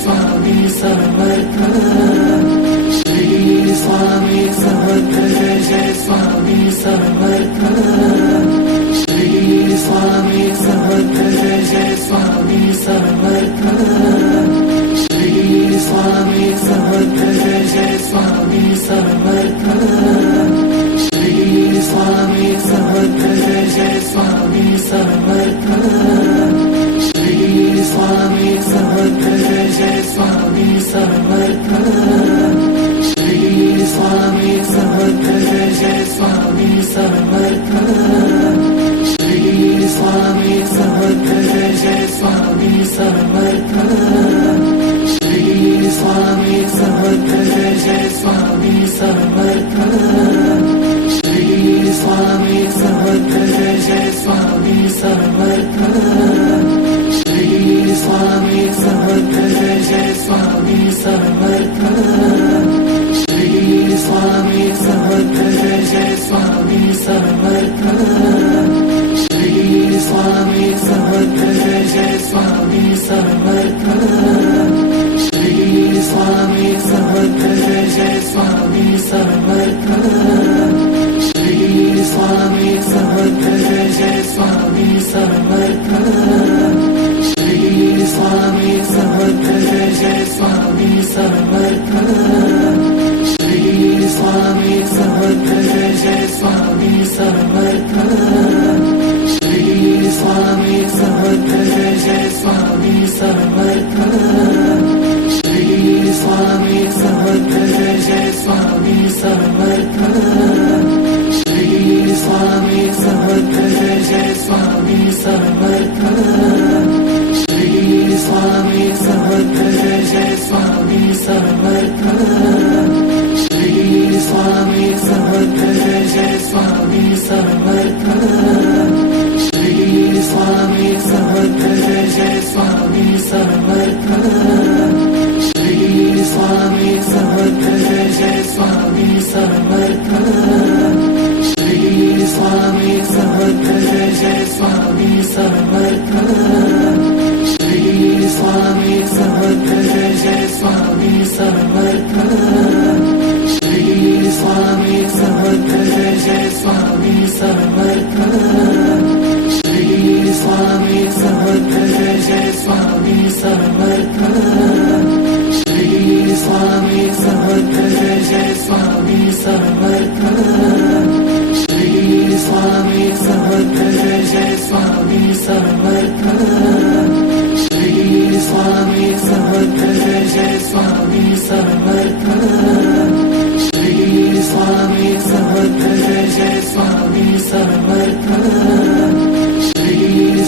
Swami Samarth sarı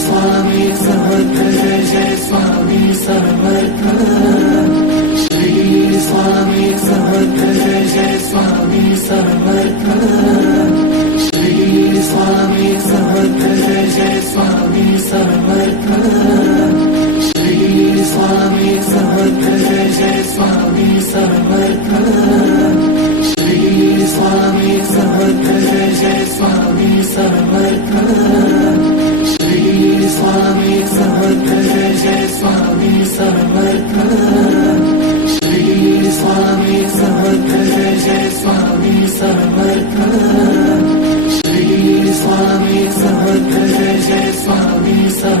स्वामी सह स्वामि सहम रे मे सह सि सहम रेडिवा मे सह जै स्वादी सहम रेडिल मे सह जै स्वादी सहमरी निय स्वादी सह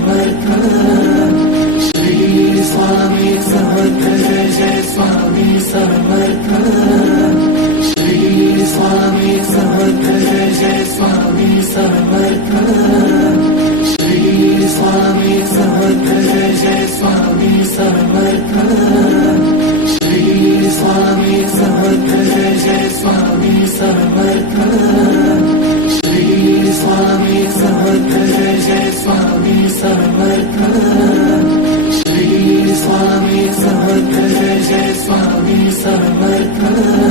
sama ikan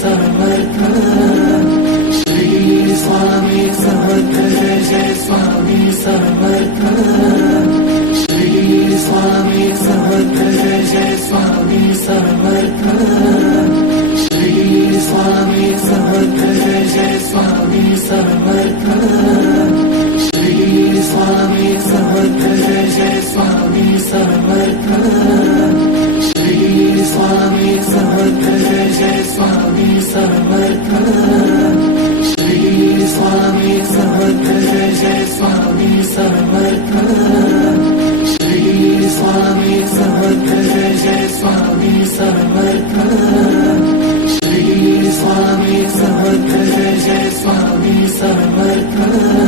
सहम ऋद्रज स्वामी सहम ऋज स्वामी सहम ऋवामी सह समी सहम ऋद्रज स्वामि सहम सहमर् श्र श्री स्वामी जय स्वामी समर्थ।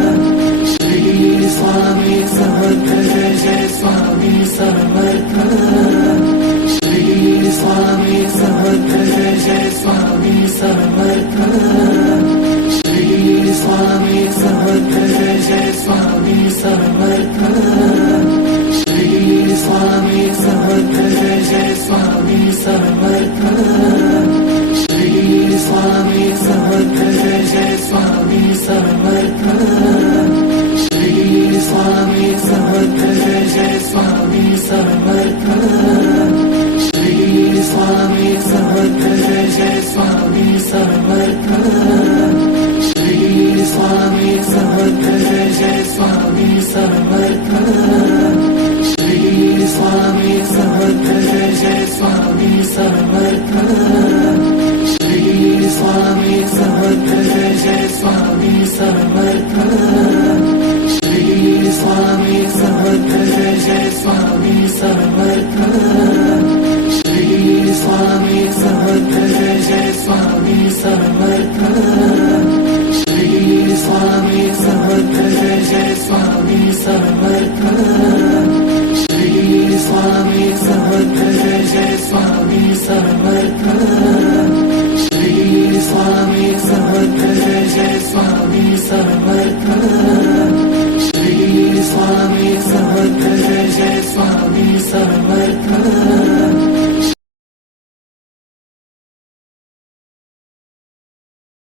sarvar kar